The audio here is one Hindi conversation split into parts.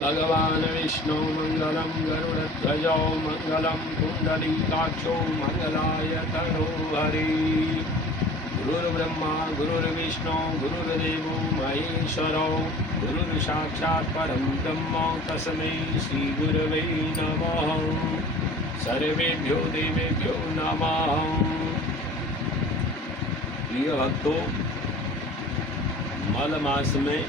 भगवान् विष्णु मंगलम गरुड़ध्वजो मंगलम कुंडलीकाक्षो मंगलाय तनोहरि। गुरुर्ब्रह्मा गुरुर्विष्णु गुरुर्देवो महेश्वरो गुरुर्साक्षात् परं ब्रह्म तस्मै श्री गुरवे नमः। सर्वेभ्यो देवेभ्यो नमः। प्रिय भक्तों, मल मास में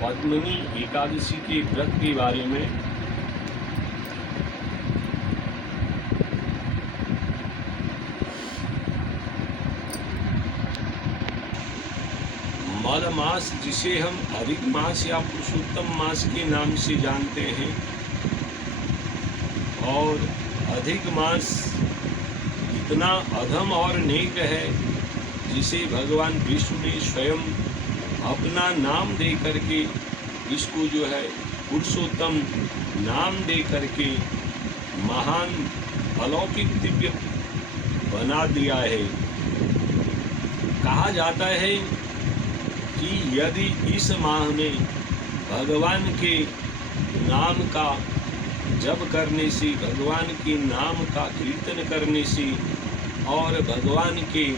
पद्मिनी एकादशी के व्रत के बारे में मल मास, जिसे हम अधिक मास या पुरुषोत्तम मास के नाम से जानते हैं, और अधिक मास इतना अधम और नेक है जिसे भगवान विष्णु ने स्वयं अपना नाम दे करके इसको जो है पुरुषोत्तम नाम दे करके महान अलौकिक दिव्य बना दिया है। कहा जाता है कि यदि इस माह में भगवान के नाम का जप करने से, भगवान के नाम का कीर्तन करने से और भगवान के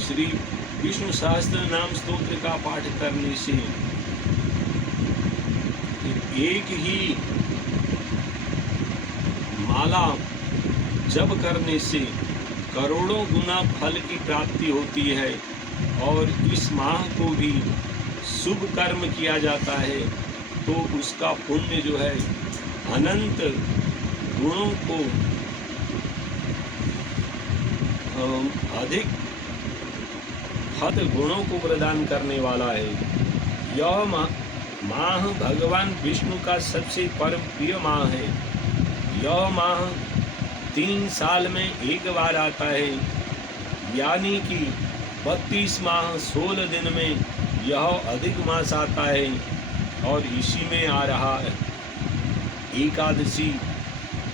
श्री विष्णु सहस्त्र नाम स्तोत्र का पाठ करने से एक ही माला जप करने से करोड़ों गुना फल की प्राप्ति होती है, और इस माह को भी शुभ कर्म किया जाता है तो उसका पुण्य जो है अनंत गुणों को अधिक हद गुणों को प्रदान करने वाला है। यह माह भगवान विष्णु का सबसे परम प्रिय माह है। यह माह 3 साल में एक बार आता है, यानी कि 32 माह 16 दिन में यह अधिक मास आता है, और इसी में आ रहा है एकादशी।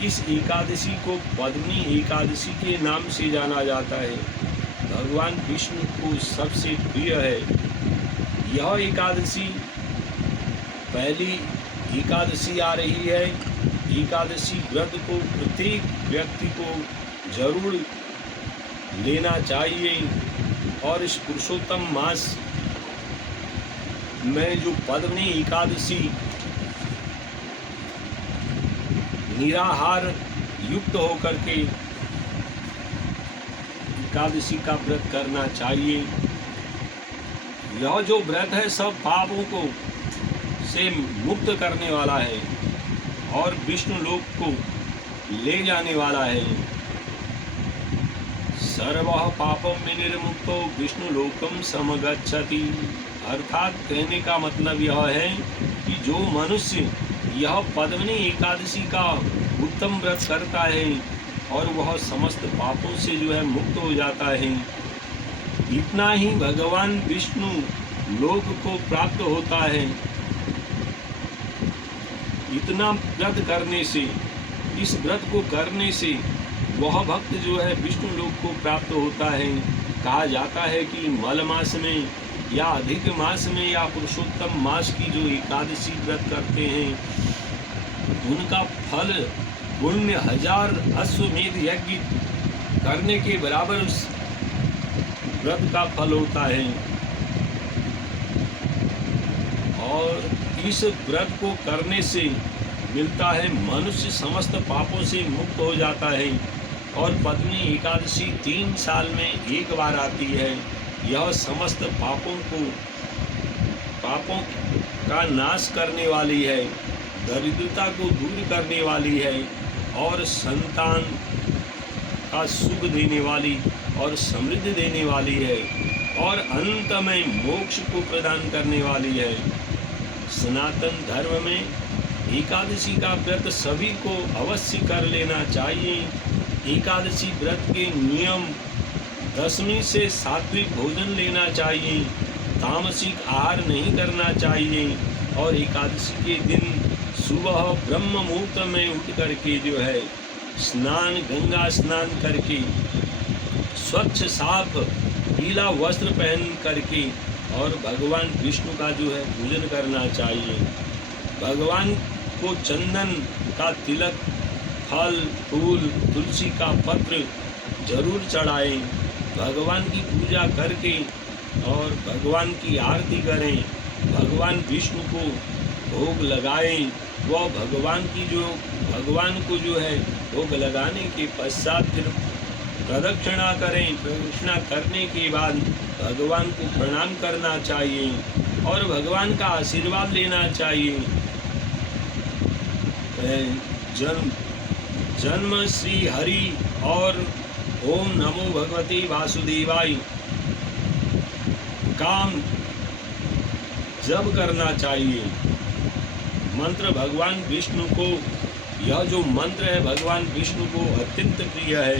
इस एकादशी को पद्मिनी एकादशी के नाम से जाना जाता है। भगवान विष्णु को सबसे प्रिय है यह एकादशी। पहली एकादशी आ रही है। एकादशी व्रत को प्रत्येक व्यक्ति को जरूर लेना चाहिए, और इस पुरुषोत्तम मास में जो पद्मिनी एकादशी निराहार युक्त होकर के एकादशी का व्रत करना चाहिए। यह जो व्रत है सब पापों को से मुक्त करने वाला है और विष्णु लोक को ले जाने वाला है। सर्वः पापम विनिर्मुक्तो विष्णु लोकम समगच्छति। अर्थात कहने का मतलब यह है कि जो मनुष्य यह पद्मिनी एकादशी का उत्तम व्रत करता है और वह समस्त पापों से जो है मुक्त हो जाता है, इतना ही भगवान विष्णु लोक को प्राप्त होता है। इतना व्रत करने से, इस व्रत को करने से वह भक्त जो है विष्णु लोक को प्राप्त होता है। कहा जाता है कि मल मास में या अधिक मास में या पुरुषोत्तम मास की जो एकादशी व्रत करते हैं, उनका फल पुण्य 1000 अश्वमेध यज्ञ करने के बराबर उस व्रत का फल होता है। और इस व्रत को करने से मिलता है मनुष्य समस्त पापों से मुक्त हो जाता है। और पद्मिनी एकादशी 3 साल में एक बार आती है। यह समस्त पापों का नाश करने वाली है, दरिद्रता को दूर करने वाली है, और संतान का सुख देने वाली और समृद्धि देने वाली है, और अंत में मोक्ष को प्रदान करने वाली है। सनातन धर्म में एकादशी का व्रत सभी को अवश्य कर लेना चाहिए। एकादशी व्रत के नियम: दशमी से सात्विक भोजन लेना चाहिए, तामसिक आहार नहीं करना चाहिए, और एकादशी के दिन सुबह ब्रह्म मुहूर्त में उठ करके जो है स्नान, गंगा स्नान करके स्वच्छ साफ पीला वस्त्र पहन करके और भगवान विष्णु का जो है पूजन करना चाहिए। भगवान को चंदन का तिलक, फल फूल, तुलसी का पत्र जरूर चढ़ाएं। भगवान की पूजा करके और भगवान की आरती करें, भगवान विष्णु को भोग लगाएं। वह भगवान को जो है भोग लगाने के पश्चात फिर प्रदक्षिणा करें। प्रदक्षिणा करने के बाद भगवान को प्रणाम करना चाहिए और भगवान का आशीर्वाद लेना चाहिए। जन्म श्री हरि और ओम नमो भगवते वासुदेवाय काम जप करना चाहिए। मंत्र भगवान विष्णु को, यह जो मंत्र है भगवान विष्णु को अत्यंत प्रिय है।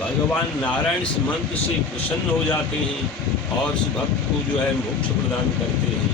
भगवान नारायण इस मंत्र से प्रसन्न हो जाते हैं और इस भक्त को जो है मोक्ष प्रदान करते हैं।